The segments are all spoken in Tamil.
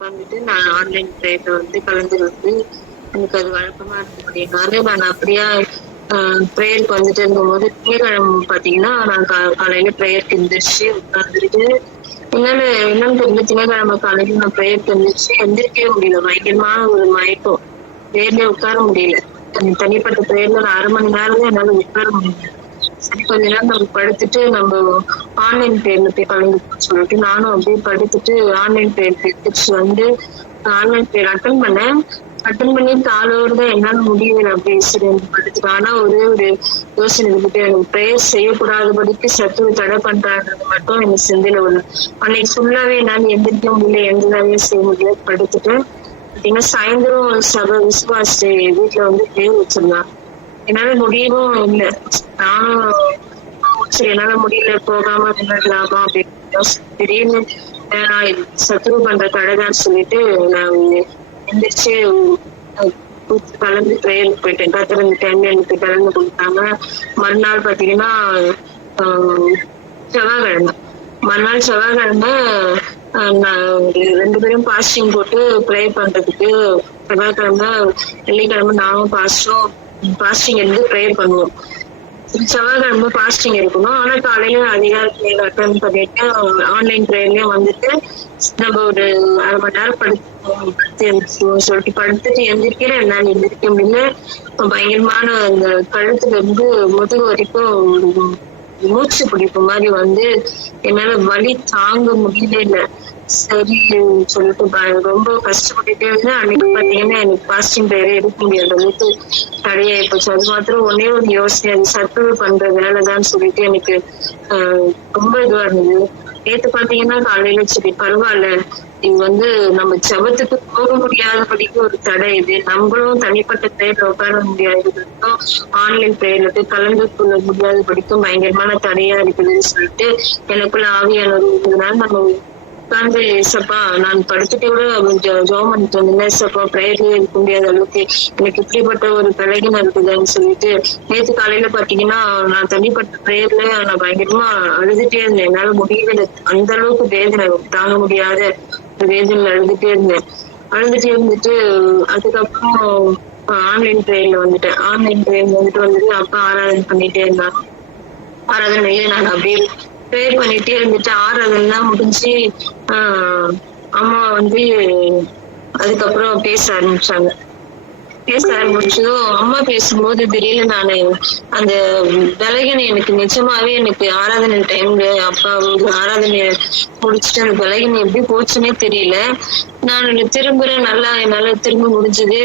வந்துட்டு நான் ஆன்லைன் ப்ரேயர்ல கலந்துக்கிறது எனக்கு அது வழக்கமா இருந்தபடினால நான் அப்படியா ப்ரேயருக்கு வந்துட்டு இருக்கும்போது திங்கட்கிழமை பாத்தீங்கன்னா நான் காலையில ப்ரேயருக்கு எந்திரிச்சு உட்காந்துட்டு என்னன்னு தெரியல. திங்கட்கிழமை காலையில நான் ப்ரேயருக்கு எந்திரிக்கவே முடியல. பயங்கரமான ஒரு மயக்கம். ப்ரேயர்லயே உட்கார முடியல. தனிப்பட்ட ப்ரேயர்ல ஒரு 1/2 மணி நேரம் என்னால உட்கார முடியல. சரி, கொஞ்ச நேரம் நம்ம படுத்துட்டு நம்ம ஆன்லைன் ப்ரேயர்ல போய் கலந்துக்கணும்னு சொல்லிட்டு நானும் அப்படியே படுத்துட்டு ஆன்லைன் ப்ரேயர் எந்திரிச்சு ஆன்லைன் ப்ரேயர் அட்டன் பண்ணி காலோடு தான் என்னால முடியல. அப்படியே சரி படுத்துட்டு ஆனா ஒரே ஒரு யோசனை இருந்துட்டு எனக்கு ப்ரேயர் செய்யக்கூடாதபடிக்கு சத்துரு தடை பண்றாங்கிறது மட்டும் எனக்கு சிந்தையில ஒரு அன்னைக்கு ஃபுல்லாவே என்னால எந்திரிக்க முடியல, எந்த வேலையும் செய்ய முடியல. படுத்துட்டு பாத்தீங்கன்னா சாயந்தரம் சபை விசுவாசி வீட்டுல பேர் வச்சிருந்தாங்க. என்னால முடியவும் இல்லை. நானும் சரி என்னால முடியல, போகாம நின்றுடலாமா அப்படின்னு திடீர்னு சத்துரு பண்ற கடைதான்னு சொல்லிட்டு நான் எந்திரிச்சு கலந்து ப்ரேயருக்கு போயிட்டேன். கத்திர டைம்ல எனக்கு கலந்து கொடுத்தாங்க. மறுநாள் பாத்தீங்கன்னா செவ்வாய்க்கிழமை செவ்வாய்க்கிழமை நான் 2 பேரும் பாஸ்டிங் போட்டு ப்ரே பண்றதுக்கு செவ்வாய்க்கிழமை வெள்ளிக்கிழமை நானும் பாஸ்டிங் இருந்து ப்ரேயர் பண்ணுவோம். செவ்வாய்க்கிழமை பாஸ்டிங் இருக்கணும். ஆனா காலையில அதிகாரத்துல அட்டன் பண்ணிட்டு ஆன்லைன் ப்ரேயர்லயும் நம்ம ஒரு 1/2 மணி நேரம் படுத்து சொல்லிட்டு படுத்துட்டு எந்திரிக்கிறேன். என்னால எந்திரிக்க முடியல. பயங்கரமான அந்த கழுத்துல முதுகு வரைக்கும் மூச்சு பிடிப்பு மாதிரி என்னால வலி தாங்க முடியவே இல்லை. சரி சொல்லிட்டு ரொம்ப கஷ்டப்பட்டுட்டே இருந்தேன். அன்னைக்கு பாத்தீங்கன்னா எனக்கு பாஸ்டிங் ப்ரேயரே எடுக்க முடியாத அளவுக்கு தடையாயி போச்சு. அது மாத்திரம் ஒன்னே ஒரு யோசனை, அது சத்துரு பண்ற வேலைதான்னு சொல்லிட்டு எனக்கு ரொம்ப இதுவா இருந்தது. நேத்து பாத்தீங்கன்னா காலையில சரி பரவாயில்ல, இது நம்ம ஜபத்துக்கு போக முடியாதபடிக்கு ஒரு தடை. இது நம்மளும் தனிப்பட்ட ப்ரேயர்ல உட்கார முடியாததுக்கும் ஆன்லைன் ப்ரேயர்ல போய் கலந்து கொள்ள முடியாதபடிக்கும் பயங்கரமான தடையா இருக்குதுன்னு சொல்லிட்டு எனக்குள்ள ஆவியானவர் இருந்ததுனால நம்ம உட்கார்ந்து ஏசப்பா நான் படுத்துட்டு கூட ஜெபம் பண்ணிட்டு வந்தேன். ஏசப்பா ப்ரேயர்லயே இருக்க முடியாத அளவுக்கு எனக்கு இப்படிப்பட்ட ஒரு பழகின இருக்குதுன்னு சொல்லிட்டு நேற்று காலையில பாத்தீங்கன்னா நான் தனிப்பட்ட ப்ரேயர்ல நான் பயங்கரமா அழுதுட்டே இருந்தேன். என்னால முடியல, அந்த அளவுக்கு வேதனை தாங்க முடியாத வேதனையில அழுதுட்டே இருந்துட்டு அதுக்கப்புறம் ஆன்லைன் ப்ரேயர்ல ஆன்லைன் ப்ரேயர்ல அப்பா ஆராதனை பண்ணிட்டே இருந்தாங்க. ஆராதனையே நான் அப்படியே ப்ரேயர் பண்ணிட்டே இருந்துட்டு ஆராதனைலாம் முடிஞ்சு அம்மா அதுக்கப்புறம் பேச ஆரம்பிச்சதும் அம்மா பேசும்போது திடீர்னு நானு அந்த விலகின எனக்கு நிஜமாவே எனக்கு ஆராதனை டைம்ல அப்பா ஆராதனைய முடிச்சுட்டு அந்த விலகின எப்படி போச்சுன்னே தெரியல. நான் திரும்புறேன், நல்லா என்னால திரும்ப முடிஞ்சது.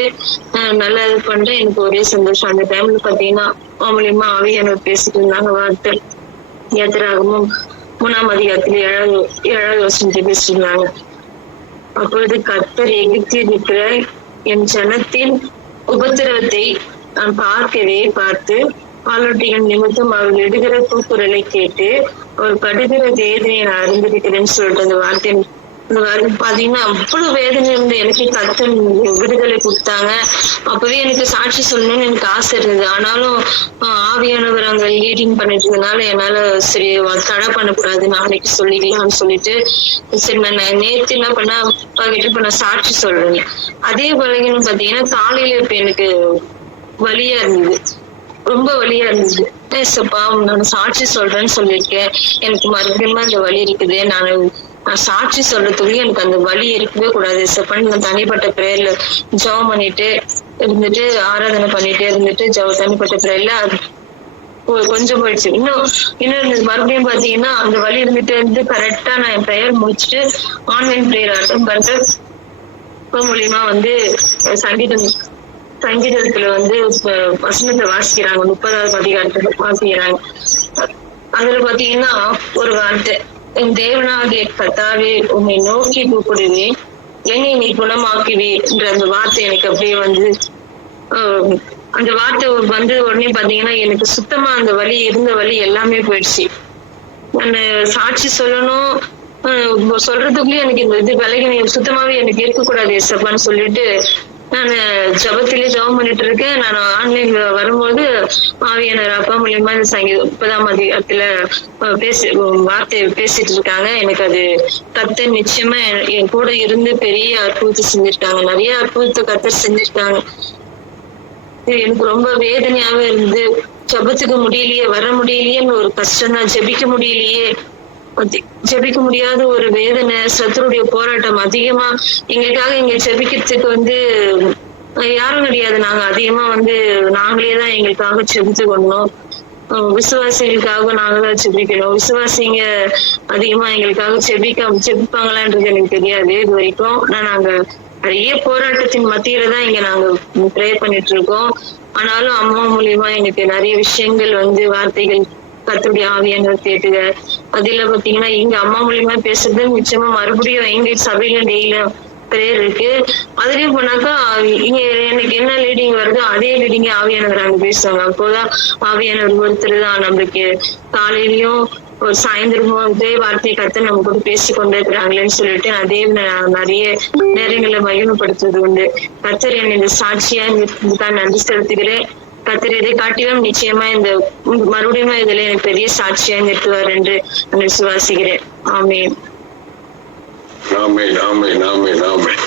நல்லா இது பண்றேன். எனக்கு ஒரே சந்தோஷம். அந்த டைம்ல பாத்தீங்கன்னா மூலியமா ஆவியானவர் பேசிட்டு இருந்தாங்க. வார்த்தை யாத்திராகமும் 3ஆம் அதிகாரத்துல 7வது வசனத்தை பேசிருந்தாங்க. அப்பொழுது கர்த்தர் எகிப்தில் இருக்கிற என் ஜனத்தின் உபத்திரவத்தை நான் பார்த்து பாலூட்டிகள் நிமித்தம் அவர்கள் இடுகிற கூக்குரலை கேட்டு அவர் படுகிற வேதனையை நான் அறிந்திருக்கிறேன்னு சொல்லிட்டு அந்த வார்த்தை பாத்தீங்கன்னா அவ்வளவு வேதனை இருந்து எனக்கு கர்த்தர் விடுதலை கொடுத்தாங்க. அப்பவே எனக்கு சாட்சி சொல்லணும்னு எனக்கு ஆசை இருந்தது. ஆனாலும் ஆவியானவர் அங்க லீடிங் பண்ணிட்டதுனால என்னால சரி தடை பண்ணக்கூடாது, நாளைக்கு சொல்லிக்கலாம்னு சொல்லிட்டு சரி நான் நேத்து என்ன பண்ண அப்பா கிட்ட இப்ப நான் சாட்சி சொல்றேன். அதே பழகின்னு பாத்தீங்கன்னா காலையில இப்ப எனக்கு வலியா இருந்தது, ரொம்ப வலியா இருந்தது. ஏசப்பா நான் சாட்சி சொல்றேன்னு சொல்லியிருக்கேன், எனக்கு மறுபடியும் அந்த வலி இருக்குது, நான் சாட்சி சொல்றதுக்கு எனக்கு அந்த வலி இருக்கவே கூடாது ஏசப்பான்னு நான் தனிப்பட்ட ப்ரேயர்ல ஜெபம் பண்ணிட்டு இருந்துட்டு ஆராதனை பண்ணிட்டே இருந்துட்டு தனிப்பட்ட ப்ரேயர்ல கொஞ்சம் போயிடுச்சு. இன்னும் மறுபடியும் பாத்தீங்கன்னா அந்த வலி இருந்துட்டு இருந்து கரெக்டா நான் என் ப்ரேயர் முடிச்சுட்டு ஆன்லைன் ப்ரேயர் அட்டன் பண்ணிட்டு மூலியமா சங்கீதத்துல வசனத்தை வாசிக்கிறாங்க. 30வது அதிகாரத்துல வாசிக்கிறாங்க. அதுல பாத்தீங்கன்னா ஒரு வார்த்தை, என் தேவனாகிய கர்த்தாவே உன்னை நோக்கி கூப்பிடுவேன், என்னை நீ குணமாக்குவேன்ற அந்த வார்த்தை எனக்கு அப்படியே அந்த வார்த்தை உடனே பாத்தீங்கன்னா எனக்கு சுத்தமா அந்த வலி இருந்த வலி எல்லாமே போயிடுச்சு. நான் சாட்சி சொல்லணும் சொல்றதுக்குள்ளயும் எனக்கு இந்த விலகின சுத்தமாவே எனக்கு இருக்கக்கூடாது ஏசப்பான்னு சொல்லிட்டு நான் ஜபத்திலே ஜபம் பண்ணிட்டு இருக்கேன். நான் ஆன்லைன்ல வரும்போது ஆவியானவர் அப்பா மூலியமா இந்த சங்கீதம் 30ஆம் அதிகாரத்துல வார்த்தை பேசிட்டு இருக்காங்க. எனக்கு அது கர்த்தர் நிச்சயமா என் கூட இருந்து பெரிய அற்புதத்தை செஞ்சிருக்காங்க. நிறைய அற்புதத்தை கர்த்தர் செஞ்சிருக்காங்க. எனக்கு ரொம்ப வேதனையாவே இருந்து ஜபத்துக்கு முடியலையே, வர முடியலையேன்னு ஒரு கஷ்டம் தான். ஜெபிக்க முடியலையே, ஜெபிக்க முடியாத ஒரு வேதனை, சத்துருடைய போராட்டம் அதிகமா. எங்களுக்காக இங்க ஜெபிக்கிறதுக்கு யாரும் கிடையாது. நாங்க அதிகமா நாங்களேதான் எங்களுக்காக ஜெபித்து கொண்டோம். விசுவாசிகளுக்காக நாங்க தான் ஜெபிக்கணும். விசுவாசிங்க அதிகமா எங்களுக்காக ஜெபிப்பாங்களான்றது எனக்கு தெரியாது இது வரைக்கும். ஆனா நாங்க நிறைய போராட்டத்தின் மத்தியில தான் இங்க நாங்க ப்ரே பண்ணிட்டு இருக்கோம். ஆனாலும் அம்மா மூலியமா எனக்கு நிறைய விஷயங்கள் வார்த்தைகள் கர்த்தருடைய ஆவியானவர் கேட்டுக. அதுல பாத்தீங்கன்னா இங்க அம்மா மூலியமா பேசுறது நிச்சயமா மறுபடியும் எங்க சபையில டெய்லியும் பிரேயர் இருக்கு. அதுலயும் போனாக்கா இங்க எனக்கு என்ன லீடிங் வருதோ அதே லீடிங்க ஆவியானவர் அங்க பேசுவாங்க. அப்போதான் ஆவியானவர் ஒருத்தர் தான் நம்மளுக்கு காலையிலயும் ஒரு சாயந்தரமும் அதே வார்த்தையை கத்து நம்ம கூட பேசி கொண்டு இருக்கிறாங்களேன்னு சொல்லிட்டு அதே நிறைய நேரங்களை மகிமைப்படுத்துவது உண்டு. கர்த்தர் என்னை இந்த சாட்சியா இதுக்காக நன்றி செலுத்துகிறேன். கர்த்தர் இதை காட்டிலும் நிச்சயமா மறுபடியும் இதுல எனக்கு பெரிய சாட்சியா நிறுத்துவார் என்று நான் விசுவாசிக்கிறேன். ஆமென். ஆமென், ஆமென், ஆமென், ஆமென்.